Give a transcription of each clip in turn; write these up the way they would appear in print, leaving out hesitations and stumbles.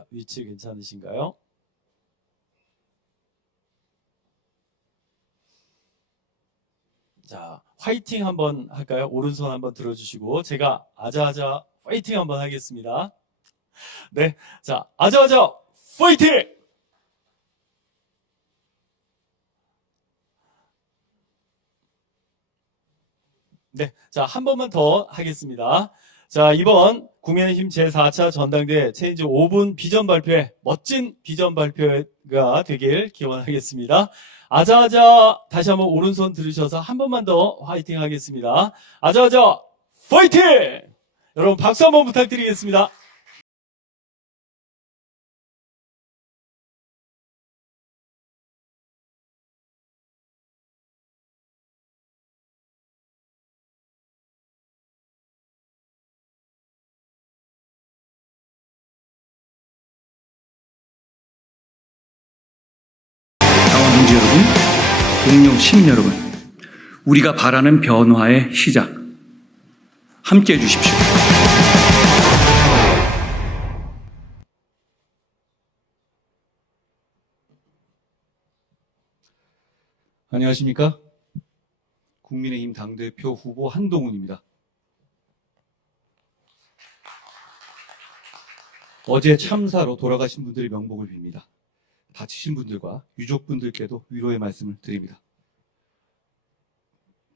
자, 위치 괜찮으신가요? 자, 화이팅 한번 할까요? 오른손 한번 들어주시고 제가 아자아자 파이팅 한번 하겠습니다. 네, 자, 아자아자 파이팅! 네, 자, 한 번만 더 하겠습니다. 자, 이번 국민의힘 제4차 전당대회 체인지 5분 비전 발표회, 멋진 비전 발표가 되길 기원하겠습니다. 아자아자 다시 한번 오른손 들으셔서 한 번만 더 화이팅 하겠습니다. 아자아자 파이팅! 여러분 박수 한번 부탁드리겠습니다. 당원 동지 여러분, 공룡 시민 여러분, 우리가 바라는 변화의 시작, 함께 해주십시오. 안녕하십니까? 국민의힘 당대표 후보 한동훈입니다. 어제 참사로 돌아가신 분들의 명복을 빕니다. 다치신 분들과 유족분들께도 위로의 말씀을 드립니다.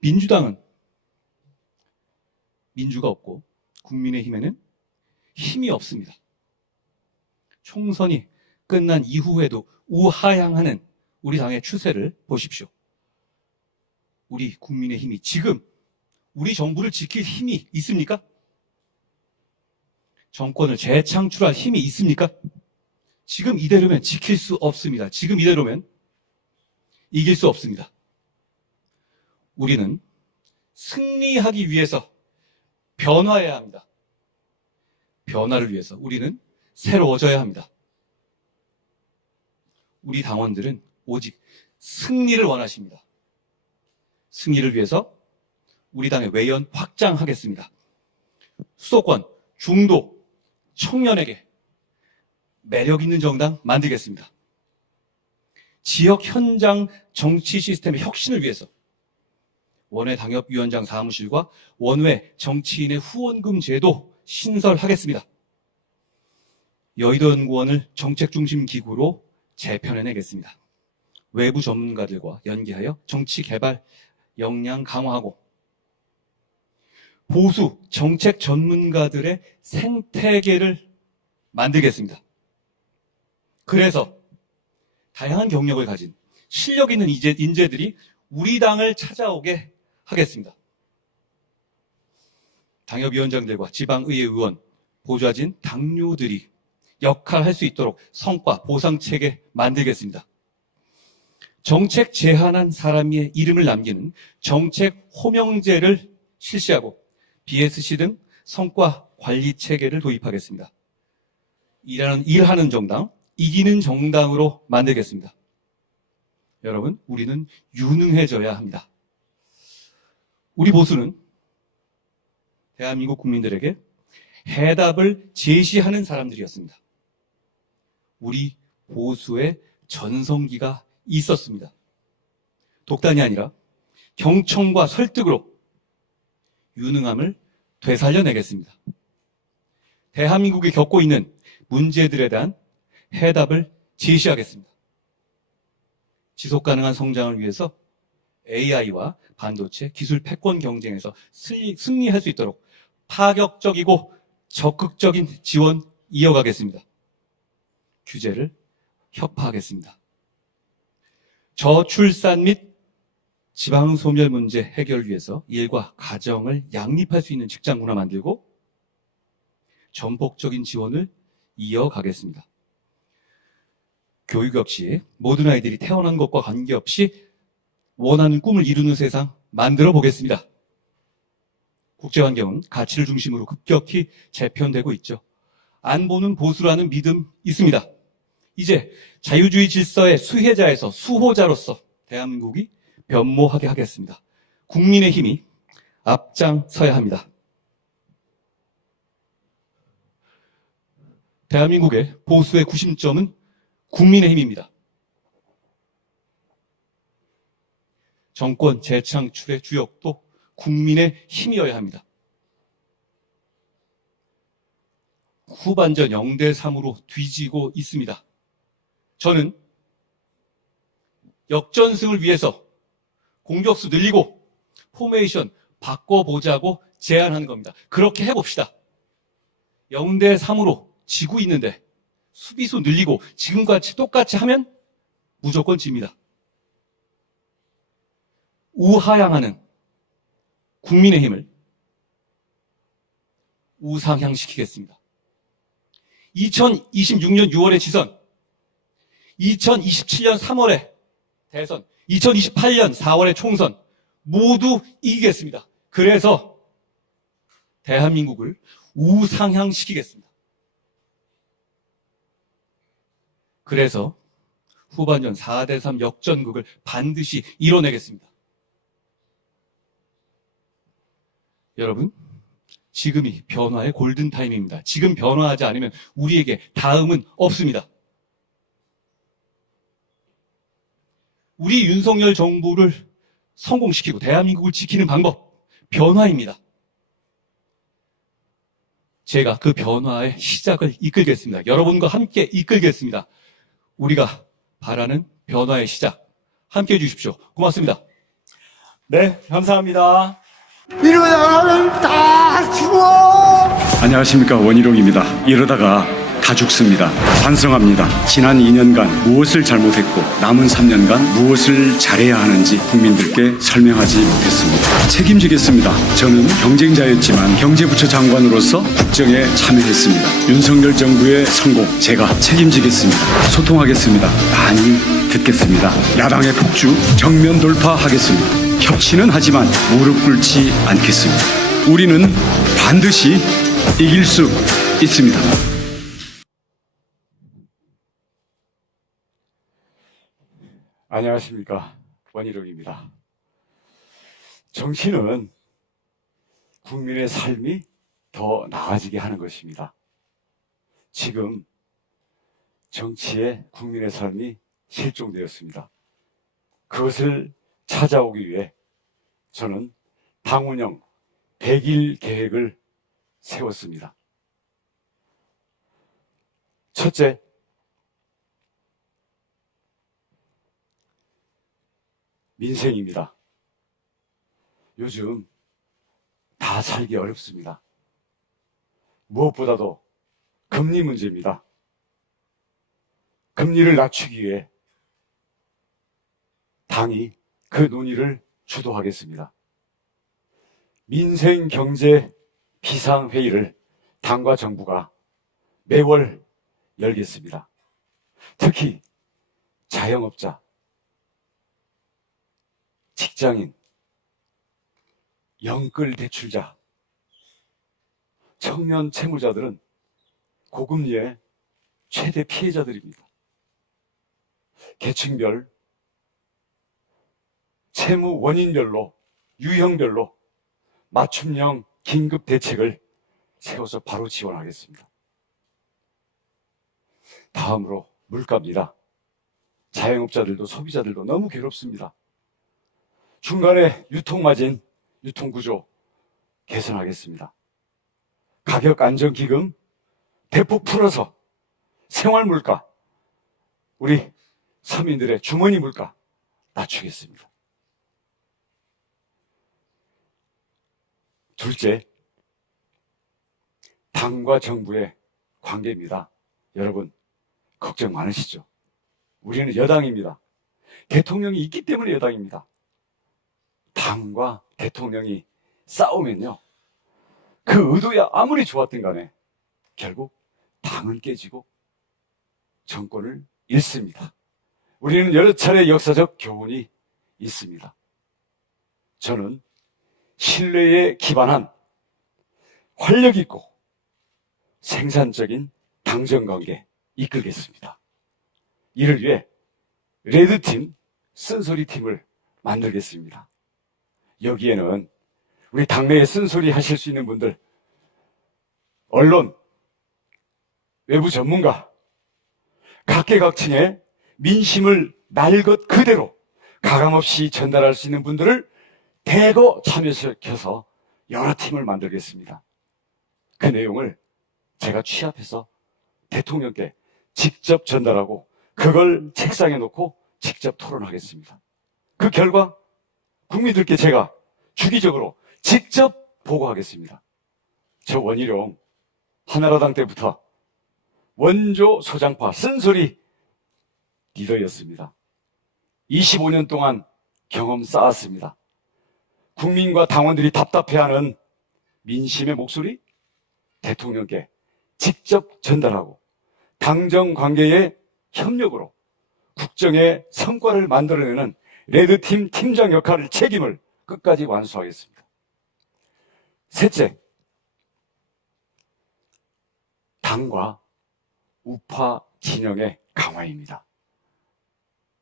민주당은 민주가 없고 국민의힘에는 힘이 없습니다. 총선이 끝난 이후에도 우하향하는 우리 당의 추세를 보십시오. 우리 국민의힘이 지금 우리 정부를 지킬 힘이 있습니까? 정권을 재창출할 힘이 있습니까? 지금 이대로면 지킬 수 없습니다. 지금 이대로면 이길 수 없습니다. 우리는 승리하기 위해서 변화해야 합니다. 변화를 위해서 우리는 새로워져야 합니다. 우리 당원들은 오직 승리를 원하십니다. 승리를 위해서 우리 당의 외연 확장하겠습니다. 수도권, 중도, 청년에게 매력 있는 정당 만들겠습니다. 지역 현장 정치 시스템의 혁신을 위해서 원외 당협위원장 사무실과 원외 정치인의 후원금 제도 신설하겠습니다. 여의도 연구원을 정책중심 기구로 재편해내겠습니다. 외부 전문가들과 연계하여 정치 개발 역량 강화하고 보수 정책 전문가들의 생태계를 만들겠습니다. 그래서 다양한 경력을 가진 실력 있는 인재들이 우리 당을 찾아오게 하겠습니다. 당협위원장들과 지방의회 의원, 보좌진, 당뇨들이 역할할 수 있도록 성과 보상체계 만들겠습니다. 정책 제안한 사람의 이름을 남기는 정책 호명제를 실시하고 BSC 등 성과 관리 체계를 도입하겠습니다. 일하는 정당, 이기는 정당으로 만들겠습니다. 여러분, 우리는 유능해져야 합니다. 우리 보수는 대한민국 국민들에게 해답을 제시하는 사람들이었습니다. 우리 보수의 전성기가 있었습니다. 독단이 아니라 경청과 설득으로 유능함을 되살려내겠습니다. 대한민국이 겪고 있는 문제들에 대한 해답을 제시하겠습니다. 지속가능한 성장을 위해서 AI와 반도체 기술 패권 경쟁에서 승리할 수 있도록 파격적이고 적극적인 지원 이어가겠습니다. 규제를 혁파하겠습니다. 저출산 및 지방소멸 문제 해결을 위해서 일과 가정을 양립할 수 있는 직장 문화 만들고 전폭적인 지원을 이어가겠습니다. 교육 역시 모든 아이들이 태어난 것과 관계없이 원하는 꿈을 이루는 세상 만들어 보겠습니다. 국제환경은 가치를 중심으로 급격히 재편되고 있죠. 안보는 보수라는 믿음 있습니다. 이제 자유주의 질서의 수혜자에서 수호자로서 대한민국이 변모하게 하겠습니다. 국민의힘이 앞장서야 합니다. 대한민국의 보수의 구심점은 국민의힘입니다. 정권 재창출의 주역도 국민의 힘이어야 합니다. 후반전 0대3으로 뒤지고 있습니다. 저는 역전승을 위해서 공격수 늘리고 포메이션 바꿔보자고 제안하는 겁니다. 그렇게 해봅시다. 0대3으로 지고 있는데 수비수 늘리고 지금같이 똑같이 하면 무조건 집니다. 우하향하는 국민의힘을 우상향시키겠습니다. 2026년 6월에 지선, 2027년 3월에 대선, 2028년 4월에 총선 모두 이기겠습니다. 그래서 대한민국을 우상향시키겠습니다. 그래서 후반전 4대3 역전극을 반드시 이뤄내겠습니다. 여러분, 지금이 변화의 골든타임입니다. 지금 변화하지 않으면 우리에게 다음은 없습니다. 우리 윤석열 정부를 성공시키고 대한민국을 지키는 방법, 변화입니다. 제가 그 변화의 시작을 이끌겠습니다. 여러분과 함께 이끌겠습니다. 우리가 바라는 변화의 시작, 함께 해주십시오. 고맙습니다. 네, 감사합니다. 이러다가는 다 죽어! 안녕하십니까, 원희룡입니다. 이러다가 다 죽습니다. 반성합니다. 지난 2년간 무엇을 잘못했고 남은 3년간 무엇을 잘해야 하는지 국민들께 설명하지 못했습니다. 책임지겠습니다. 저는 경쟁자였지만 경제부처 장관으로서 국정에 참여했습니다. 윤석열 정부의 성공 제가 책임지겠습니다. 소통하겠습니다. 많이 듣겠습니다. 야당의 폭주 정면 돌파하겠습니다. 협치는 하지만 무릎 꿇지 않겠습니다. 우리는 반드시 이길 수 있습니다. 안녕하십니까, 원희룡입니다. 정치는 국민의 삶이 더 나아지게 하는 것입니다. 지금 정치에 국민의 삶이 실종되었습니다. 그것을 찾아오기 위해 저는 당 운영 100일 계획을 세웠습니다. 첫째, 민생입니다. 요즘 다 살기 어렵습니다. 무엇보다도 금리 문제입니다. 금리를 낮추기 위해 당이 그 논의를 주도하겠습니다. 민생 경제 비상회의를 당과 정부가 매월 열겠습니다. 특히 자영업자, 직장인, 영끌 대출자, 청년 채무자들은 고금리의 최대 피해자들입니다. 계층별, 채무 원인별로, 유형별로 맞춤형 긴급 대책을 세워서 바로 지원하겠습니다. 다음으로 물가입니다. 자영업자들도 소비자들도 너무 괴롭습니다. 중간에 유통마진, 유통구조 개선하겠습니다. 가격안정기금 대폭 풀어서 생활물가, 우리 서민들의 주머니 물가 낮추겠습니다. 둘째, 당과 정부의 관계입니다. 여러분, 걱정 많으시죠? 우리는 여당입니다. 대통령이 있기 때문에 여당입니다. 당과 대통령이 싸우면요, 그 의도야 아무리 좋았든 간에 결국 당은 깨지고 정권을 잃습니다. 우리는 여러 차례 역사적 교훈이 있습니다. 저는 신뢰에 기반한 활력 있고 생산적인 당정관계 이끌겠습니다. 이를 위해 레드팀, 쓴소리팀을 만들겠습니다. 여기에는 우리 당내에 쓴소리 하실 수 있는 분들, 언론, 외부 전문가, 각계각층의 민심을 날 것 그대로 가감없이 전달할 수 있는 분들을 대거 참여시켜서 여러 팀을 만들겠습니다. 그 내용을 제가 취합해서 대통령께 직접 전달하고 그걸 책상에 놓고 직접 토론하겠습니다. 그 결과 국민들께 제가 주기적으로 직접 보고하겠습니다. 저 원희룡 한나라당 때부터 원조 소장파 쓴소리 리더였습니다. 25년 동안 경험 쌓았습니다. 국민과 당원들이 답답해하는 민심의 목소리 대통령께 직접 전달하고 당정 관계의 협력으로 국정의 성과를 만들어내는 레드팀 팀장 역할을 책임을 끝까지 완수하겠습니다. 셋째, 당과 우파 진영의 강화입니다.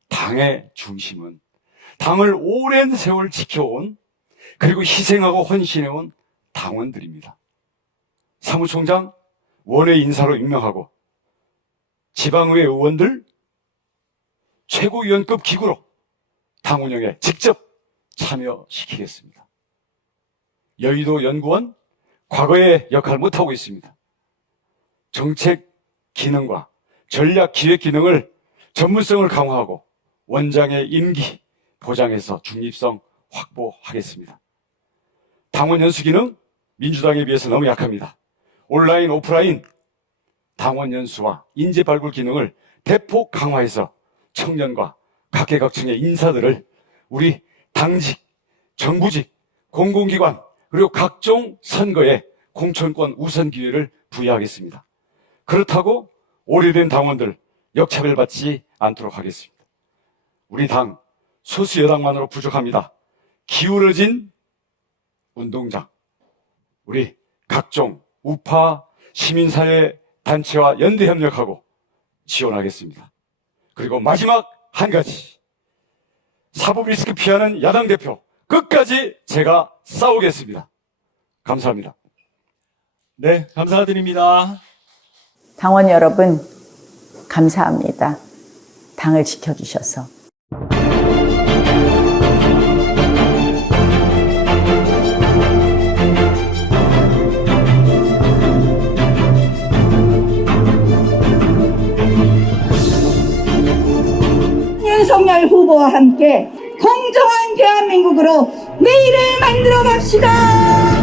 당의 중심은 당을 오랜 세월 지켜온 그리고 희생하고 헌신해온 당원들입니다. 사무총장 원외 인사로 임명하고 지방의회 의원들 최고위원급 기구로 당 운영에 직접 참여시키겠습니다. 여의도 연구원 과거의 역할을 못하고 있습니다. 정책 기능과 전략 기획 기능을 전문성을 강화하고 원장의 임기 보장해서 중립성 확보하겠습니다. 당원 연수 기능 민주당에 비해서 너무 약합니다. 온라인 오프라인 당원 연수와 인재 발굴 기능을 대폭 강화해서 청년과 각계각층의 인사들을 우리 당직, 정부직, 공공기관 그리고 각종 선거에 공천권 우선 기회를 부여하겠습니다. 그렇다고 오래된 당원들 역차별받지 않도록 하겠습니다. 우리 당 소수 여당만으로 부족합니다. 기울어진 운동장, 우리 각종 우파 시민사회 단체와 연대 협력하고 지원하겠습니다. 그리고 마지막 한 가지, 사법 리스크 피하는 야당 대표 끝까지 제가 싸우겠습니다. 감사합니다. 네, 감사드립니다. 당원 여러분, 감사합니다. 당을 지켜주셔서. 윤석열 후보와 함께 공정한 대한민국으로 내일을 만들어 갑시다.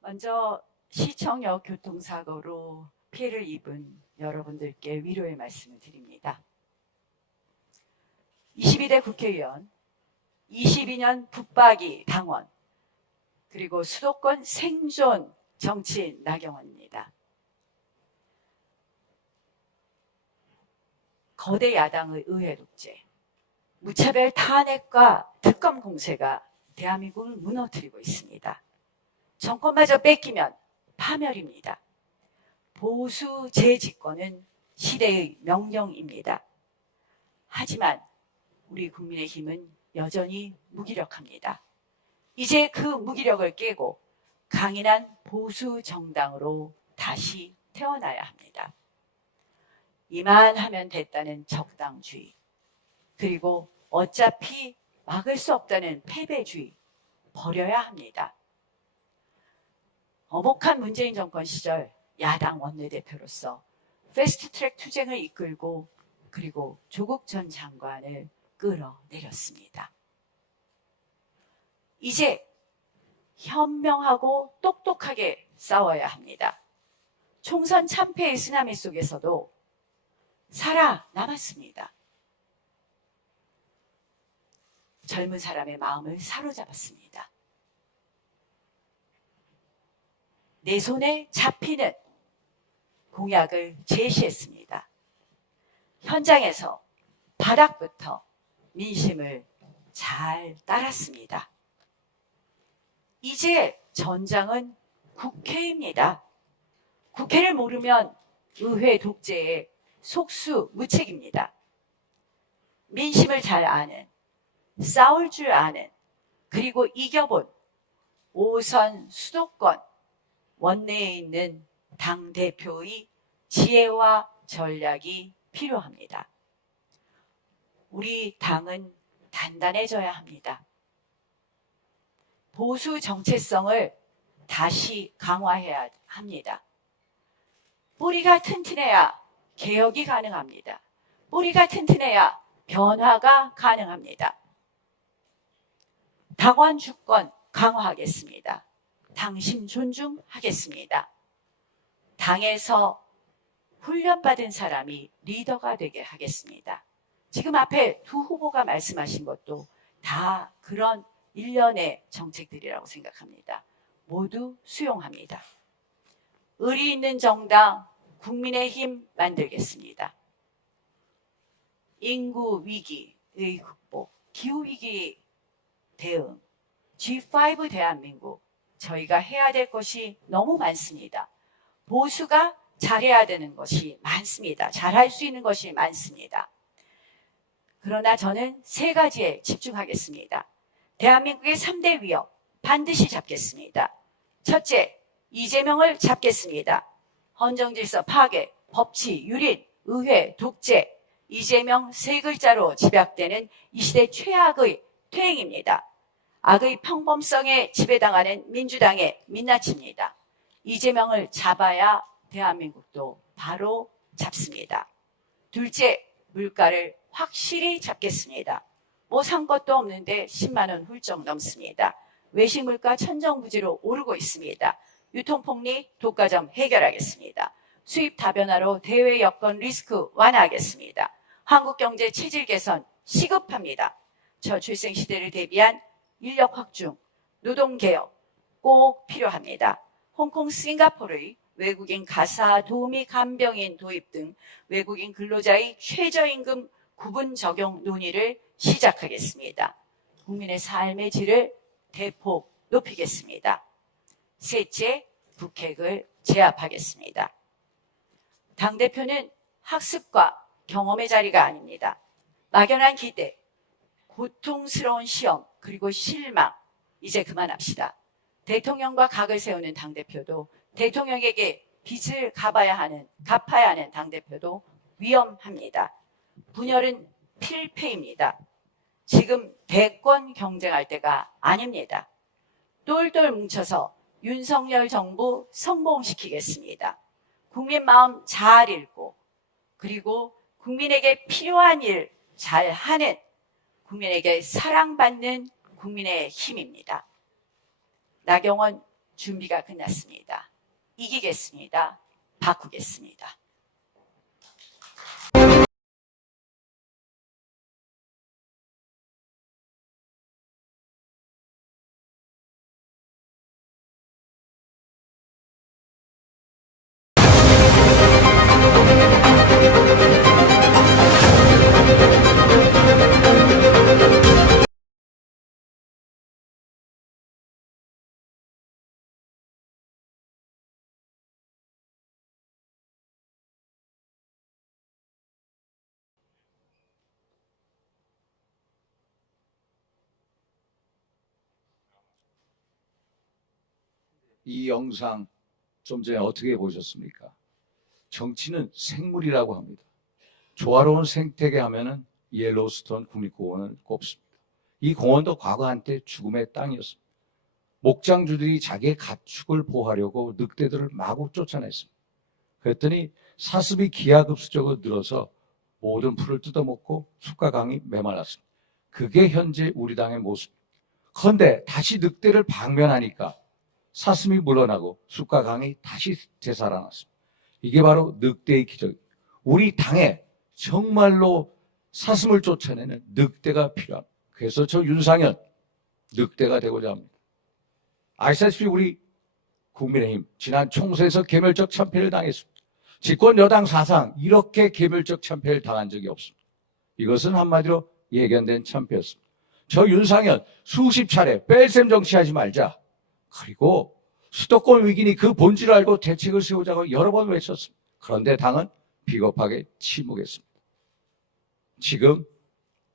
먼저 시청역 교통사고로 피해를 입은 여러분들께 위로의 말씀을 드립니다. 22대 국회의원, 22년 붙박이 당원, 그리고 수도권 생존 정치인 나경원입니다. 거대 야당의 의회 독재, 무차별 탄핵과 특검 공세가 대한민국을 무너뜨리고 있습니다. 정권마저 뺏기면 파멸입니다. 보수 재집권은 시대의 명령입니다. 하지만 우리 국민의힘은 여전히 무기력합니다. 이제 그 무기력을 깨고 강인한 보수 정당으로 다시 태어나야 합니다. 이만하면 됐다는 적당주의, 그리고 어차피 막을 수 없다는 패배주의 버려야 합니다. 엄혹한 문재인 정권 시절 야당 원내대표로서 패스트트랙 투쟁을 이끌고 그리고 조국 전 장관을 끌어내렸습니다. 이제 현명하고 똑똑하게 싸워야 합니다. 총선 참패의 쓰나미 속에서도 살아남았습니다. 젊은 사람의 마음을 사로잡았습니다. 내 손에 잡히는 공약을 제시했습니다. 현장에서 바닥부터 민심을 잘 따랐습니다. 이제 전장은 국회입니다. 국회를 모르면 의회 독재의 속수무책입니다. 민심을 잘 아는, 싸울 줄 아는, 그리고 이겨본 5선 수도권 원내에 있는 당대표의 지혜와 전략이 필요합니다. 우리 당은 단단해져야 합니다. 보수 정체성을 다시 강화해야 합니다. 뿌리가 튼튼해야 개혁이 가능합니다. 뿌리가 튼튼해야 변화가 가능합니다. 당원 주권 강화하겠습니다. 당심 존중하겠습니다. 당에서 훈련받은 사람이 리더가 되게 하겠습니다. 지금 앞에 두 후보가 말씀하신 것도 다 그런 일련의 정책들이라고 생각합니다. 모두 수용합니다. 의리 있는 정당 국민의힘 만들겠습니다. 인구 위기의 극복, 기후 위기 대응, G5 대한민국, 저희가 해야 될 것이 너무 많습니다. 보수가 잘해야 되는 것이 많습니다. 잘할 수 있는 것이 많습니다. 그러나 저는 세 가지에 집중하겠습니다. 대한민국의 3대 위협 반드시 잡겠습니다. 첫째, 이재명을 잡겠습니다. 헌정질서 파괴, 법치, 유린, 의회, 독재, 이재명 세 글자로 집약되는 이 시대 최악의 퇴행입니다. 악의 평범성에 지배당하는 민주당의 민낯입니다. 이재명을 잡아야 대한민국도 바로 잡습니다. 둘째, 물가를 확실히 잡겠습니다. 뭐 산 것도 없는데 10만 원 훌쩍 넘습니다. 외식 물가 천정부지로 오르고 있습니다. 유통폭리, 독과점 해결하겠습니다. 수입 다변화로 대외 여건 리스크 완화하겠습니다. 한국경제 체질 개선 시급합니다. 저출생 시대를 대비한 인력 확충, 노동개혁 꼭 필요합니다. 홍콩, 싱가포르의 외국인 가사 도우미 간병인 도입 등 외국인 근로자의 최저임금 구분 적용 논의를 시작하겠습니다. 국민의 삶의 질을 대폭 높이겠습니다. 셋째, 북핵을 제압하겠습니다. 당대표는 학습과 경험의 자리가 아닙니다. 막연한 기대, 고통스러운 시험, 그리고 실망, 이제 그만합시다. 대통령과 각을 세우는 당대표도, 대통령에게 빚을 갚아야 하는 당대표도 위험합니다. 분열은 필패입니다. 지금 대권 경쟁할 때가 아닙니다. 똘똘 뭉쳐서 윤석열 정부 성공시키겠습니다. 국민 마음 잘 읽고, 그리고 국민에게 필요한 일 잘하는, 국민에게 사랑받는 국민의 힘입니다. 나경원 준비가 끝났습니다. 이기겠습니다. 바꾸겠습니다. 이 영상 좀 전에 어떻게 보셨습니까? 정치는 생물이라고 합니다. 조화로운 생태계 하면은 옐로우스톤 국립공원을 꼽습니다. 이 공원도 과거 한때 죽음의 땅이었습니다. 목장주들이 자기의 가축을 보호하려고 늑대들을 마구 쫓아냈습니다. 그랬더니 사슴이 기하급수적으로 늘어서 모든 풀을 뜯어먹고 숲과 강이 메말랐습니다. 그게 현재 우리 당의 모습입니다. 그런데 다시 늑대를 방면하니까 사슴이 물러나고 숲과 강이 다시 되살아났습니다. 이게 바로 늑대의 기적입니다. 우리 당에 정말로 사슴을 쫓아내는 늑대가 필요합니다. 그래서 저 윤상현 늑대가 되고자 합니다. 아시다시피 우리 국민의힘 지난 총선에서 개멸적 참패를 당했습니다. 집권 여당 사상 이렇게 개멸적 참패를 당한 적이 없습니다. 이것은 한마디로 예견된 참패였습니다. 저 윤상현 수십 차례 뺄셈 정치하지 말자. 그리고 수도권 위기니 그 본질을 알고 대책을 세우자고 여러 번 외쳤습니다. 그런데 당은 비겁하게 침묵했습니다. 지금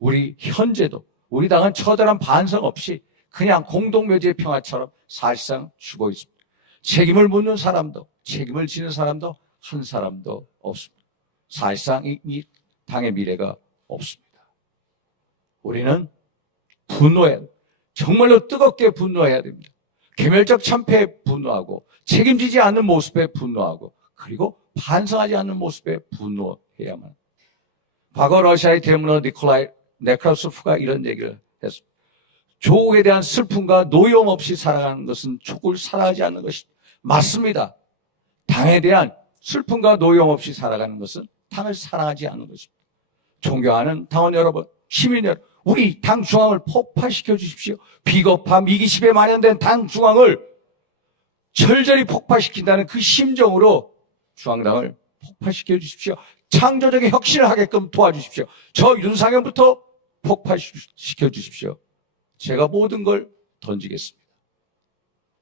우리 현재도 우리 당은 처절한 반성 없이 그냥 공동묘지의 평화처럼 사실상 죽어 있습니다. 책임을 묻는 사람도 책임을 지는 사람도 한 사람도 없습니다. 사실상 이 당의 미래가 없습니다. 우리는 분노해야 됩니다. 정말로 뜨겁게 분노해야 됩니다. 개멸적 참패에 분노하고 책임지지 않는 모습에 분노하고 그리고 반성하지 않는 모습에 분노해야만 합니다. 과거 러시아의 대문호 니콜라이 네크라소프가 이런 얘기를 했습니다. 조국에 대한 슬픔과 노여움 없이 살아가는 것은 조국을 사랑하지 않는 것이 맞습니다. 당에 대한 슬픔과 노여움 없이 살아가는 것은 당을 사랑하지 않는 것입니다. 존경하는 당원 여러분, 시민 여러분, 우리 당 중앙을 폭파시켜 주십시오. 비겁함, 이기심에 만연된 당 중앙을 절절히 폭파시킨다는 그 심정으로 중앙당을 폭파시켜 주십시오. 창조적인 혁신을 하게끔 도와주십시오. 저 윤상현부터 폭파시켜 주십시오. 제가 모든 걸 던지겠습니다.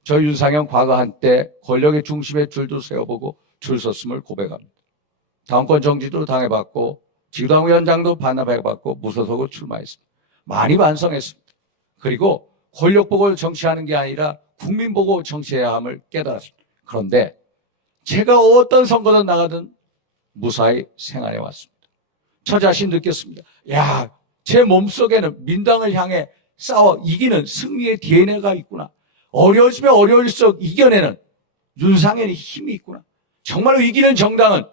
저 윤상현 과거 한때 권력의 중심에 줄도 세워보고 줄 섰음을 고백합니다. 당권 정지도 당해봤고 지도당위원장도 반납해봤고 무소속으로 출마했습니다. 많이 반성했습니다. 그리고 권력 보고 정치하는 게 아니라 국민 보고 정치해야 함을 깨달았습니다. 그런데 제가 어떤 선거든 나가든 무사히 생활해 왔습니다. 저 자신 느꼈습니다. 야, 제 몸속에는 민당을 향해 싸워 이기는 승리의 DNA가 있구나. 어려워지면 어려울수록 이겨내는 윤상현의 힘이 있구나. 정말로 이기는 정당은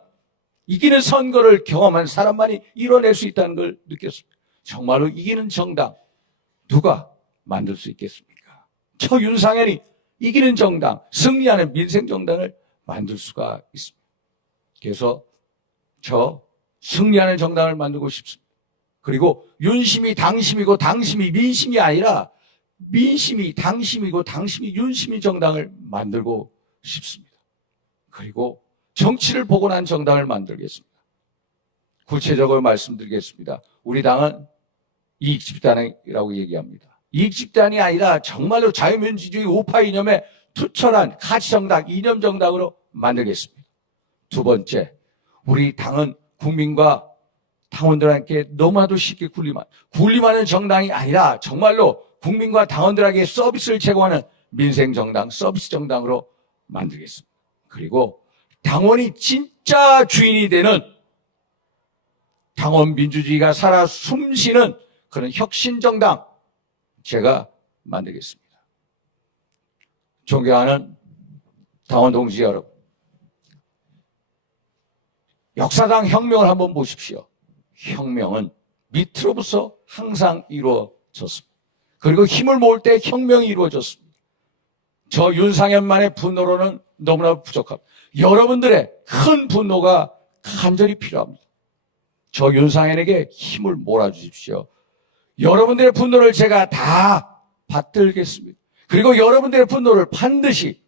이기는 선거를 경험한 사람만이 이뤄낼 수 있다는 걸 느꼈습니다. 정말로 이기는 정당 누가 만들 수 있겠습니까? 저 윤상현이 이기는 정당, 승리하는 민생정당을 만들 수가 있습니다. 그래서 저 승리하는 정당을 만들고 싶습니다. 그리고 윤심이 당심이고 당심이 민심이 아니라 민심이 당심이고 당심이 윤심이 정당을 만들고 싶습니다. 그리고 정치를 복원한 정당을 만들겠습니다. 구체적으로 말씀드리겠습니다. 우리 당은 이익집단이라고 얘기합니다. 이익집단이 아니라 정말로 자유민주주의 우파 이념에 투철한 가치정당, 이념정당으로 만들겠습니다. 두 번째, 우리 당은 국민과 당원들에게 너무나도 쉽게 군림하는 정당이 아니라 정말로 국민과 당원들에게 서비스를 제공하는 민생정당, 서비스 정당으로 만들겠습니다. 그리고 당원이 진짜 주인이 되는 당원 민주주의가 살아 숨쉬는 그런 혁신정당 제가 만들겠습니다. 존경하는 당원 동지 여러분, 역사상 혁명을 한번 보십시오. 혁명은 밑으로부터 항상 이루어졌습니다. 그리고 힘을 모을 때 혁명이 이루어졌습니다. 저 윤상현만의 분노로는 너무나 부족합니다. 여러분들의 큰 분노가 간절히 필요합니다. 저 윤상현에게 힘을 몰아주십시오. 여러분들의 분노를 제가 다 받들겠습니다. 그리고 여러분들의 분노를 반드시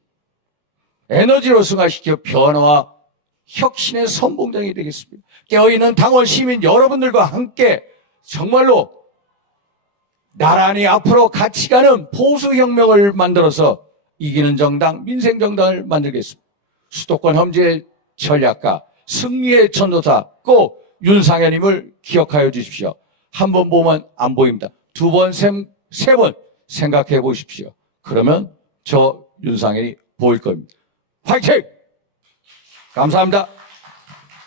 에너지로 승화시켜 변화와 혁신의 선봉장이 되겠습니다. 깨어있는 당원 시민 여러분들과 함께 정말로 나란히 앞으로 같이 가는 보수혁명을 만들어서 이기는 정당, 민생정당을 만들겠습니다. 수도권 험지의 전략가, 승리의 전도사 꼭 윤상현님을 기억하여 주십시오. 한 번 보면 안 보입니다. 두 번, 세 번 생각해 보십시오. 그러면 저 윤상현이 보일 겁니다. 화이팅! 감사합니다.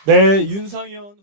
네, 윤상현